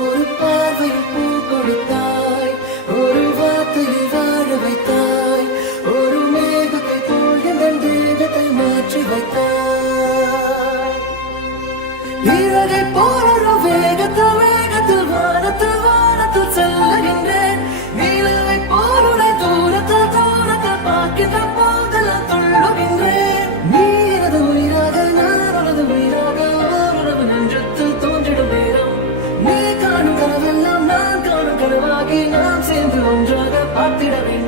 ஒரு பார்வையில் பூ கொடுத்தாய், ஒரு வார்த்தையில் வாழ வைத்தாய், ஒரு மேகத்தை போல் என் தேகத்தை மாற்றி வைத்தாய். இறகை போல் ஒரு வேகத்தில் வேகத்தில் வானத்தில் வானத்தில் செல்லுகின்றேன். நிலவை போல் உன்னை தூரத்தில் தூரத்தில் பார்க்கின்ற போதெல்லாம் துள்ளுகின்றேன். நீ எனது உயிராக நான் உனது உயிராக ஓருறவு நெஞ்சத்தில் தோன்றிடும் நேரம். நீ காணும் கனவெல்லாம் நான் காணும் கனவாகி நாம் சேர்ந்து ஒன்றாக பார்த்திட வேண்டும்.